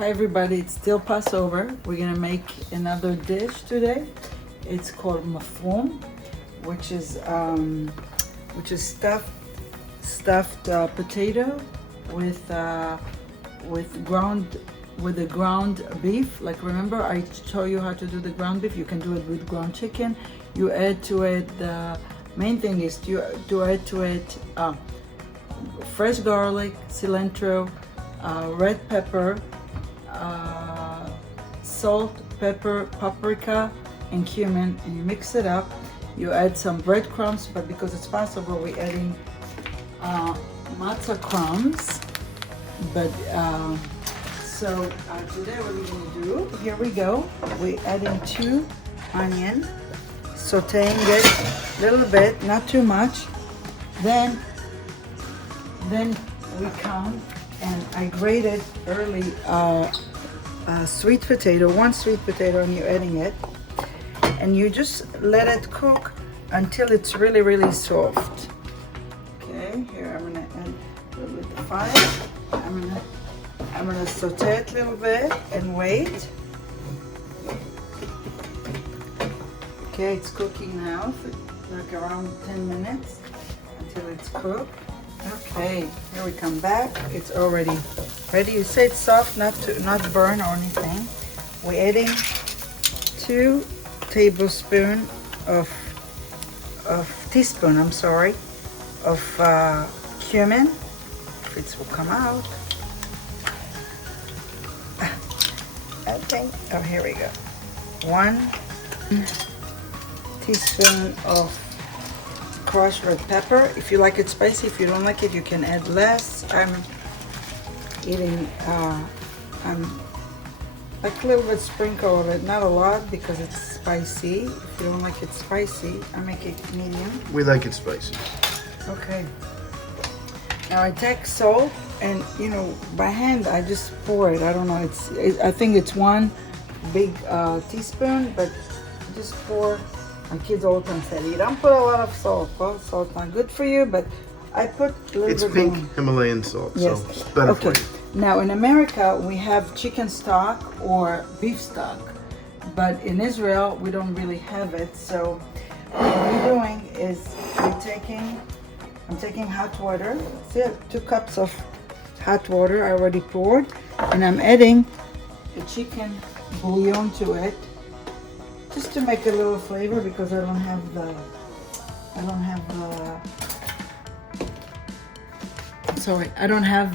Hi everybody, it's still Passover. We're gonna make another dish today. It's called MAFROOM, which is stuffed potato with the ground beef. Like, remember I show you how to do the ground beef? You can do it with ground chicken. You add to it, the main thing is to add to it fresh garlic, cilantro, red pepper, salt, pepper, paprika, and cumin, and you mix it up. You add some breadcrumbs, but because it's Passover, we're adding matzo crumbs. But so today what we're gonna do, here we go. We're adding 2 onion, sauteing it a little bit, not too much. Then we come and I grated early sweet potato, 1 sweet potato, and you're adding it, and you just let it cook until it's really, really soft. Okay, here I'm gonna add a little bit of fire. I'm gonna saute it a little bit and wait. Okay, it's cooking now for like around 10 minutes until it's cooked. Okay, here we come back. It's already ready. You say it's soft, not burn or anything. We're adding 2 tablespoons of teaspoon, I'm sorry, of cumin. If it will come out. Okay. Oh, here we go. 1 teaspoon of crushed red pepper. If you like it spicy, if you don't like it, you can add less. I'm like a little bit sprinkle of it, not a lot because it's spicy. If you don't like it spicy, I make it medium. We like it spicy. Okay. Now I take salt and, by hand I just pour it. I don't know. I think it's 1 big teaspoon, but just pour. My kids all the time said, you don't put a lot of salt. Well, salt's not good for you, but I put a little bit. It's pink Himalayan salt, yes. So it's better for you. Now in America, we have chicken stock or beef stock, but in Israel, we don't really have it. So what we're doing is I'm taking hot water. See, 2 cups of hot water I already poured, and I'm adding the chicken bouillon to it. Just to make a little flavor because I don't have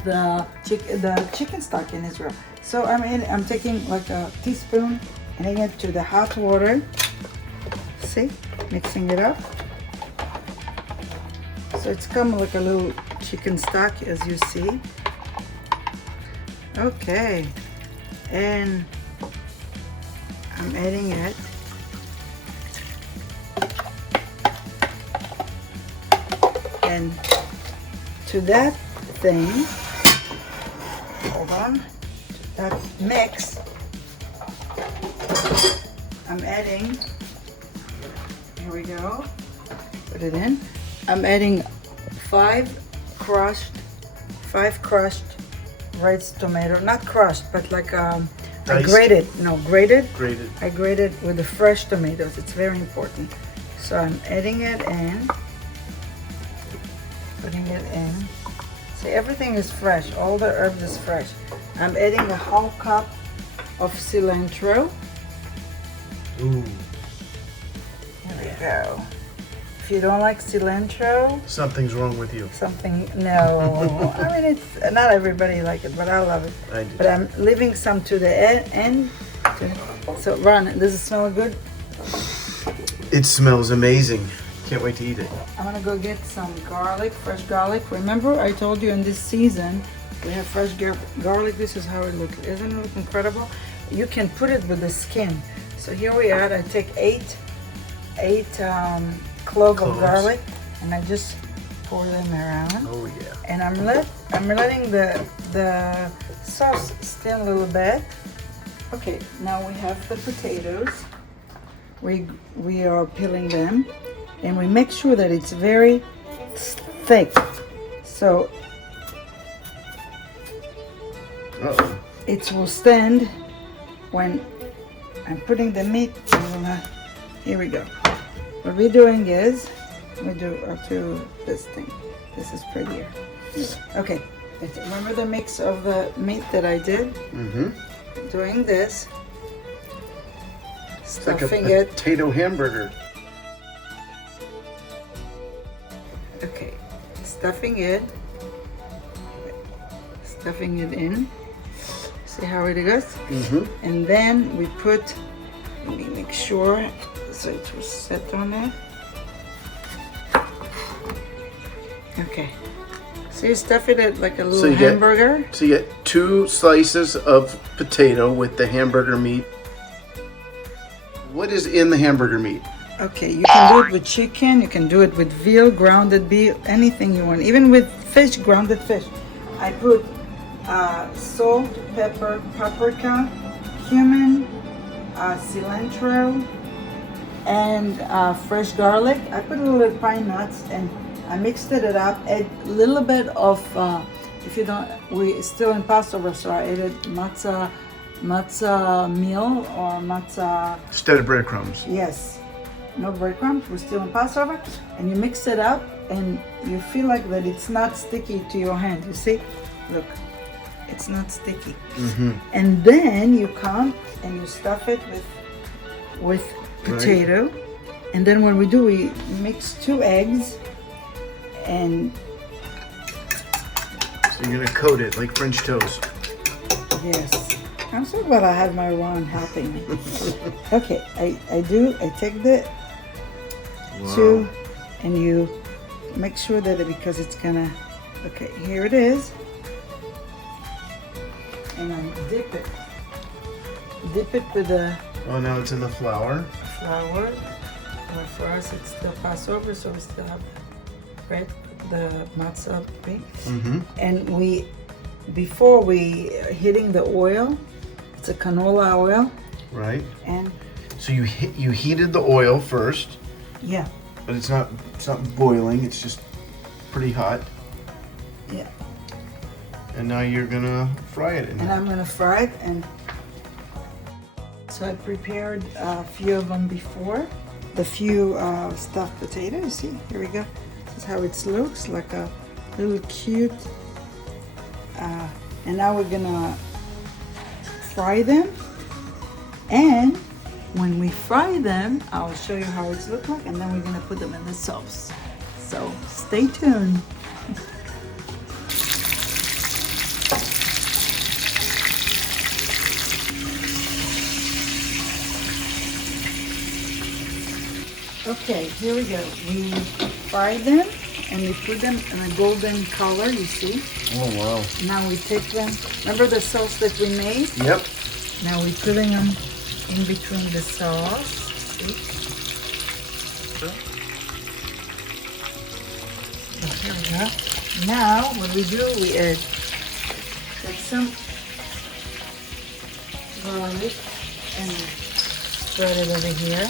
the chicken stock in Israel. So I'm taking like a teaspoon and adding it to the hot water. See, mixing it up. So it's come like a little chicken stock, as you see. Okay, and I'm adding it. And to that thing, hold on, that mix, I'm adding, here we go, put it in. I'm adding 5 crushed red tomato, not crushed, but like I grated. Grated. I grated with the fresh tomatoes. It's very important. So I'm adding it in. Putting it in. See, everything is fresh. All the herbs is fresh. I'm adding a whole cup of cilantro. Ooh. Here we go. If you don't like cilantro, Something's wrong with you. No. I mean, it's not everybody like it, but I love it. I do. But I'm leaving some to the end. So, Ron, does it smell good? It smells amazing. Can't wait to eat it. I'm gonna go get some garlic, fresh garlic. Remember, I told you in this season we have fresh garlic. This is how it looks. Isn't it look incredible? You can put it with the skin. So here we are. I take 8 cloves of garlic, and I just pour them around. Oh yeah. And I'm letting the sauce steam a little bit. Okay, now we have the potatoes. We are peeling them. And we make sure that it's very thick. So Uh-oh. it will stand when I'm putting the meat. Here we go. What we're doing is we do up to this thing. This is prettier. Okay. Remember the mix of the meat that I did? Mm-hmm. Doing this. It's like a Stuffing it. potato hamburger. Okay. Stuffing it in. See how it goes? Mm-hmm. And then we put, let me make sure so it was set on there. Okay. So you stuff it at like a little hamburger. So you get 2 slices of potato with the hamburger meat. What is in the hamburger meat? Okay, you can do it with chicken, you can do it with veal, grounded beef, anything you want. Even with fish, grounded fish. I put salt, pepper, paprika, cumin, cilantro, and fresh garlic. I put a little pine nuts and I mixed it up. A little bit of, if you don't, we still in Passover, so I added matzah meal or matzah. Instead of breadcrumbs. Yes, no breadcrumbs. We're still in Passover, and you mix it up, and you feel like that it's not sticky to your hand. You see, look, it's not sticky. Mm-hmm. And then you come and you stuff it with potato, right. And then what we do, we mix 2 eggs. And so you're gonna coat it like French toast. Yes. I'm so glad I have my Ron helping me. Okay, I take the 2 and you make sure that because it's gonna, okay, here it is. And I dip it with the Oh, now it's in the flour. Or for us it's still Passover, so we still have bread, the matzo meat. Mm-hmm. And before we hitting the oil, it's a canola oil. Right. And so you heated the oil first. Yeah. But it's not boiling. It's just pretty hot. Yeah. And now you're gonna fry it in there. And I'm gonna fry it, and so I prepared a few of them before. The few stuffed potatoes. See, here we go. This is how it looks, like a little cute. And now we're gonna fry them. And when we fry them, I'll show you how it looks like, and then we're gonna put them in the sauce. So stay tuned. Okay, here we go. We fry them and we put them in a golden color, you see. Oh, wow. Now we take them, remember the sauce that we made? Yep. Now we're putting them in between the sauce. See? So here we go. Now what we do, we take some garlic and spread it over here.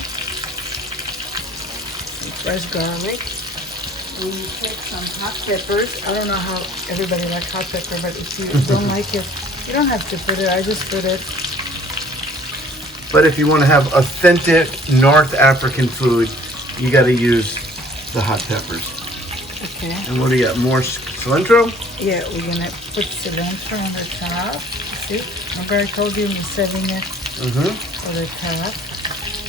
Fresh garlic. We take some hot peppers. I don't know how everybody likes hot pepper, but if you don't like it, you don't have to put it. I just put it. But if you want to have authentic North African food, you got to use the hot peppers. Okay. And what do you got? More cilantro? Yeah, we're gonna put cilantro on the top. See? Remember I told you we're setting it for the top.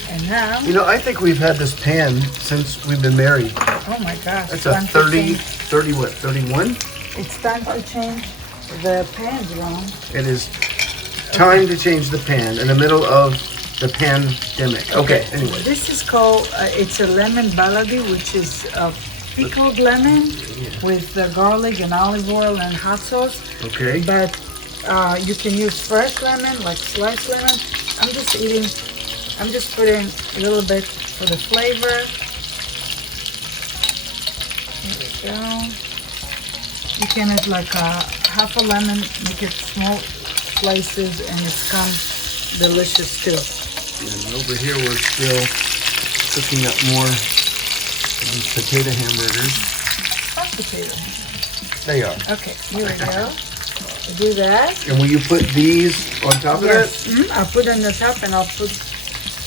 And now, you know, I think we've had this pan since we've been married. Oh my gosh. That's a 30 what, 31? It's time to change the pans, Ron. It is time to change the pan in the middle of the pandemic. Okay, anyway. This is called, it's a lemon baladi, which is pickled lemon with garlic and olive oil and hot sauce. Okay. But you can use fresh lemon, like sliced lemon. I'm just putting a little bit for the flavor. Here we go. You can add like half a lemon, make it small slices, and it comes delicious too. And over here we're still cooking up more of these potato hamburgers. Hot potato hamburgers. They are. Okay, here we go. do that. And will you put these on top of Yes, it? I'll put it on the top and I'll put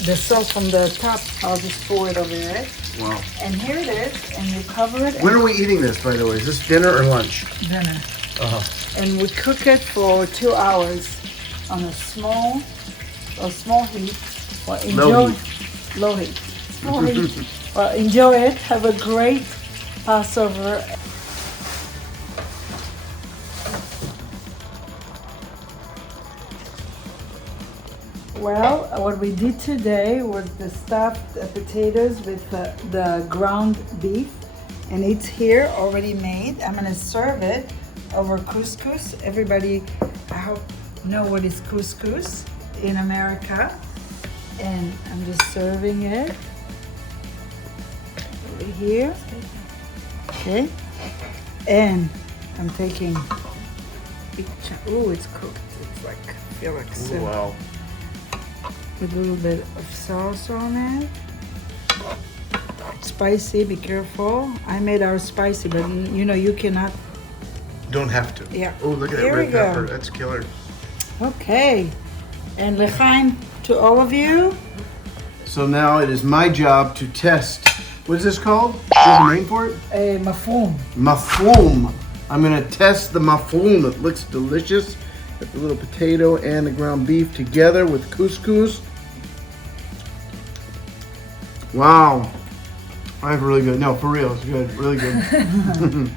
the sauce from the top. I'll just pour it over it. Wow. And here it is, and you cover it. When are we eating this, by the way? Is this dinner or lunch? Dinner. Uh-huh. And we cook it for 2 hours on a small heat. Well, enjoy, low heat. Small heat. Well, enjoy it. Have a great Passover. Well, what we did today was the stuffed potatoes with the ground beef, and it's here already made. I'm gonna serve it over couscous. Everybody, I hope, know what is couscous in America, and I'm just serving it over here. Okay, and I'm taking big chunk. Oh, it's cooked. It's like feel like so. Ooh, wow. With a little bit of sauce on it. Spicy, be careful. I made ours spicy, but you know you cannot. Don't have to. Yeah. Oh, look at Here that we red go. pepper. That's killer. Okay. And l'chaim to all of you. So now it is my job to test. What is this called? Do you have a name for it? A mafroom. MAFROOM. I'm gonna test the MAFROOM. It looks delicious. Got the little potato and the ground beef together with couscous. Wow. I have really good. No, for real, it's good. Really good.